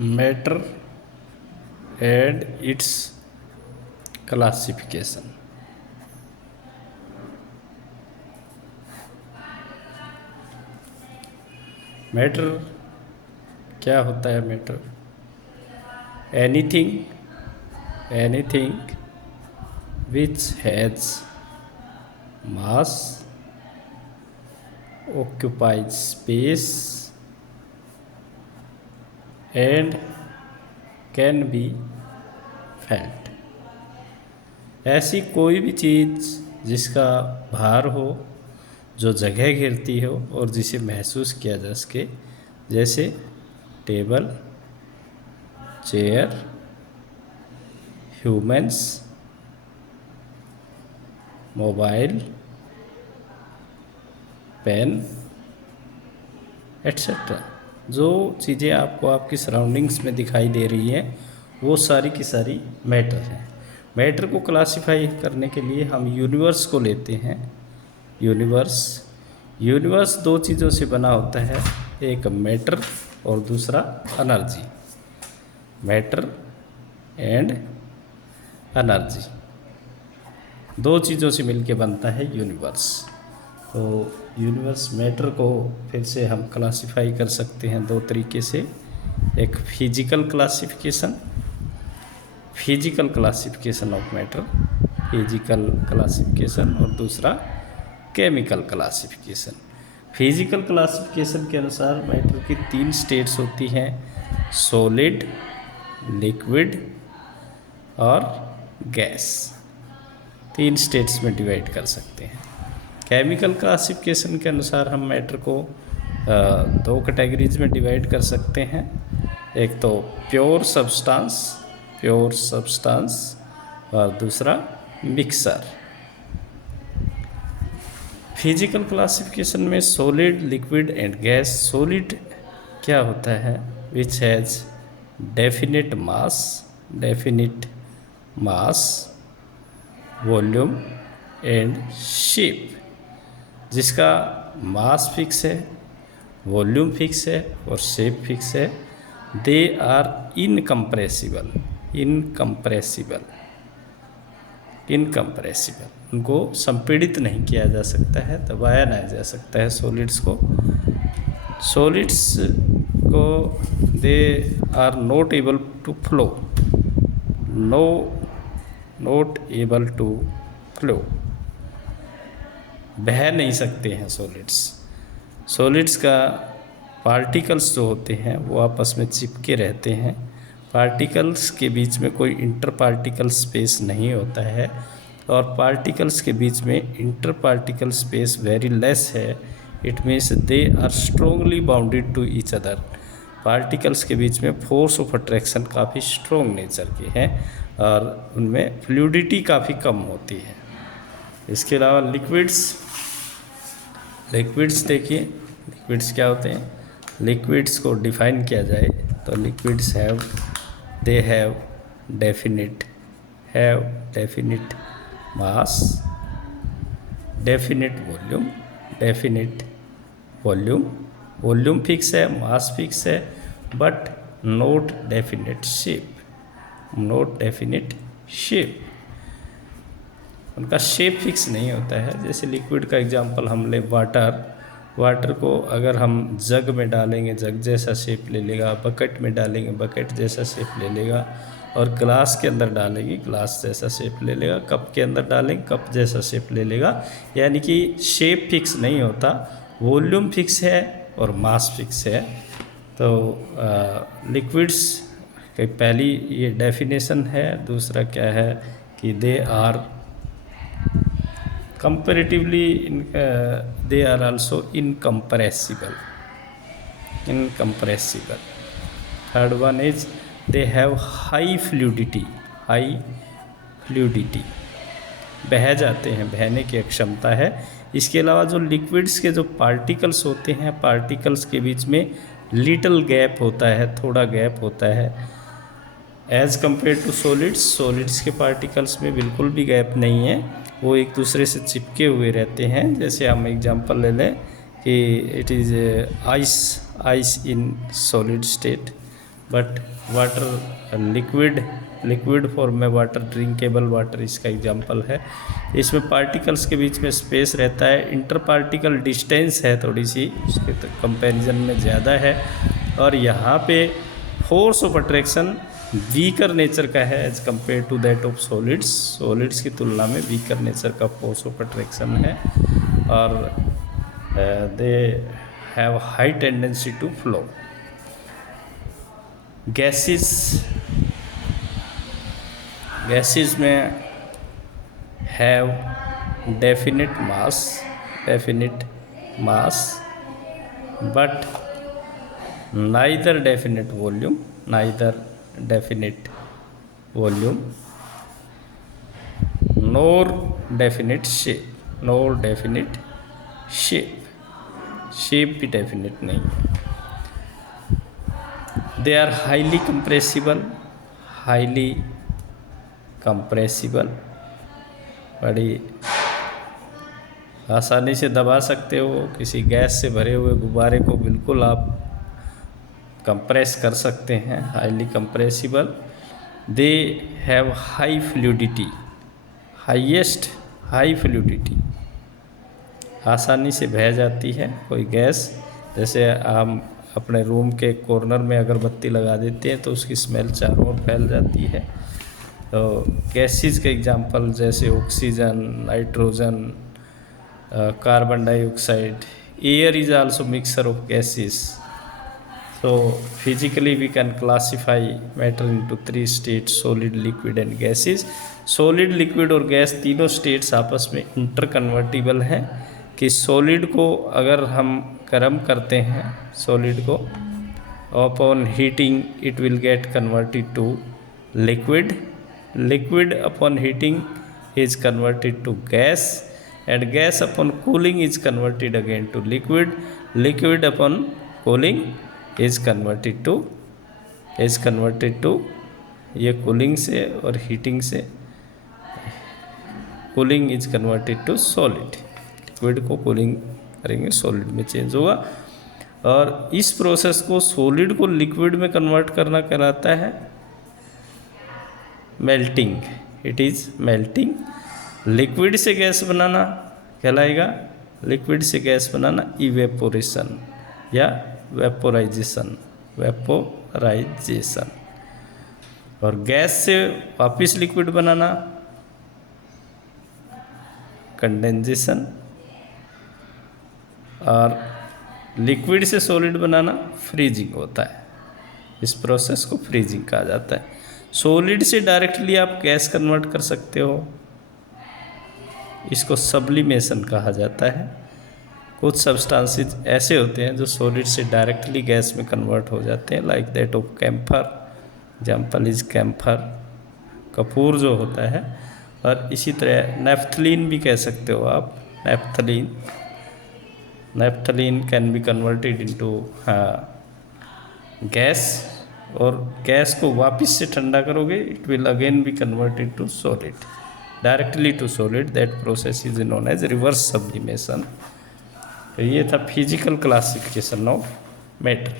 Matter and it's classification. Matter क्या होता है? Matter anything which has mass, occupies space and can be felt। ऐसी कोई भी चीज़ जिसका भार हो, जो जगह घेरती हो और जिसे महसूस किया जा सके, जैसे table, chair, humans, mobile, pen, etcetera. जो चीज़ें आपको आपकी सराउंडिंग्स में दिखाई दे रही हैं वो सारी की सारी मैटर हैं। मैटर को क्लासिफाई करने के लिए हम यूनिवर्स को लेते हैं। यूनिवर्स दो चीज़ों से बना होता है, एक मैटर और दूसरा एनर्जी। मैटर एंड एनर्जी दो चीज़ों से मिलके बनता है यूनिवर्स। तो यूनिवर्स मैटर को फिर से हम क्लासिफाई कर सकते हैं दो तरीके से, एक physical classification of matter, physical classification, और दूसरा केमिकल क्लासिफिकेशन। फिजिकल क्लासिफिकेशन के अनुसार मैटर की 3 स्टेट्स होती हैं, सॉलिड, लिक्विड और गैस। 3 स्टेट्स में डिवाइड कर सकते हैं। केमिकल क्लासिफिकेशन के अनुसार हम मैटर को 2 कैटेगरीज में डिवाइड कर सकते हैं, एक तो प्योर सब्सटेंस और दूसरा मिक्सर। फिजिकल क्लासिफिकेशन में solid, liquid and gas. Solid क्या होता है? Which has definite mass, volume and shape. जिसका मास फिक्स है, वॉल्यूम फिक्स है और शेप फिक्स है। They are incompressible. उनको संपीड़ित नहीं किया जा सकता है, दबाया नहीं जा सकता है सॉलिड्स को। They are not able to flow, बह नहीं सकते हैं सॉलिड्स का पार्टिकल्स जो होते हैं वो आपस में चिपके रहते हैं। पार्टिकल्स के बीच में कोई इंटर पार्टिकल स्पेस नहीं होता है, और पार्टिकल्स के बीच में inter particle space very less है। It means they are strongly bounded to each other. Particles के बीच में फोर्स ऑफ अट्रैक्शन काफ़ी स्ट्रोंग नेचर के हैं और उनमें फ्लूइडिटी काफ़ी कम होती है। इसके अलावा लिक्विड्स देखिए, लिक्विड्स क्या होते हैं? लिक्विड्स को डिफाइन किया जाए तो liquids have definite mass, definite volume fix है, मास फिक्स है, बट नॉट डेफिनिट शेप। उनका शेप फिक्स नहीं होता है। जैसे लिक्विड का एग्जांपल हम ले, वाटर को अगर हम जग में डालेंगे जग जैसा शेप ले लेगा, बकेट में डालेंगे बकेट जैसा शेप ले लेगा, और ग्लास के अंदर डालेंगे ग्लास जैसा शेप ले लेगा, कप के अंदर डालेंगे कप जैसा शेप ले लेगा। यानी कि शेप फिक्स नहीं होता, वॉल्यूम फिक्स है और मास फिक्स है। तो लिक्विड्स की पहली ये डेफिनेशन है। दूसरा क्या है कि they are comparatively they are also incompressible। Third one is they have high fluidity, बह जाते हैं, बहने की क्षमता है। इसके अलावा जो लिक्विड्स के जो पार्टिकल्स होते हैं, पार्टिकल्स के बीच में लिटिल गैप होता है, थोड़ा गैप होता है, एज़ कम्पेयर टू सॉलिड्स के पार्टिकल्स में बिल्कुल भी गैप नहीं है, वो एक दूसरे से चिपके हुए रहते हैं। जैसे हम एग्जांपल ले लें कि it is ice in solid state, but water liquid form में वाटर, ड्रिंकेबल वाटर इसका एग्जांपल है। इसमें पार्टिकल्स के बीच में स्पेस रहता है, इंटर पार्टिकल डिस्टेंस है थोड़ी सी उसके कंपैरिजन में ज़्यादा है, और यहाँ पे force of attraction weaker nature का है as compare to that of solids की तुलना में वीकर नेचर का फोर्स ऑफ अट्रैक्शन है, और they have high tendency to flow. Gases में have definite mass but neither definite volume nor definite shape भी डेफिनेट नहीं है। दे आर हाईली कंप्रेसिबल, बड़ी आसानी से दबा सकते हो। किसी गैस से भरे हुए गुब्बारे को बिल्कुल आप कंप्रेस कर सकते हैं, highly compressible. They have high fluidity, high fluidity, आसानी से बह जाती है। कोई गैस, जैसे हम अपने रूम के कॉर्नर में अगरबत्ती लगा देते हैं तो उसकी स्मेल चारों ओर फैल जाती है। तो गैसेस के एग्जांपल जैसे oxygen, nitrogen, carbon dioxide. Air is also mixture of gases. So physically we can classify matter into 3 states: solid, liquid and gases। solid, liquid और गैस तीनों स्टेट्स आपस में इंटरकन्वर्टिबल हैं कि सॉलिड को अगर हम गर्म करते हैं, सॉलिड को upon heating it will get converted to liquid upon heating is converted to gas, and gas upon cooling is converted again to liquid upon cooling is converted to ये कूलिंग से और हीटिंग से cooling is converted to solid. Liquid को cooling करेंगे solid में change होगा, और इस प्रोसेस को सॉलिड को लिक्विड में कन्वर्ट करना कहलाता है melting. It is melting. Liquid से गैस बनाना कहलाएगा, लिक्विड से गैस बनाना इवेपोरेशन या वेपोराइजेशन, और गैस से वापस लिक्विड बनाना कंडेंसेशन, और लिक्विड से सॉलिड बनाना फ्रीजिंग होता है। इस प्रोसेस को फ्रीजिंग कहा जाता है। सॉलिड से डायरेक्टली आप गैस कन्वर्ट कर सकते हो, इसको सब्लिमेशन कहा जाता है। कुछ सब्सटेंसेस ऐसे होते हैं जो सॉलिड से डायरेक्टली गैस में कन्वर्ट हो जाते हैं, like that of camphor. Example is camphor, कपूर जो होता है। और इसी तरह नेफ्थलीन भी कह सकते हो आप, naphthalene can be converted into gas, और गैस को वापस से ठंडा करोगे it will again be converted to solid, directly to solid. That process is known as reverse sublimation. तो ये था फिजिकल क्लासिफिकेशन ऑफ मैटर।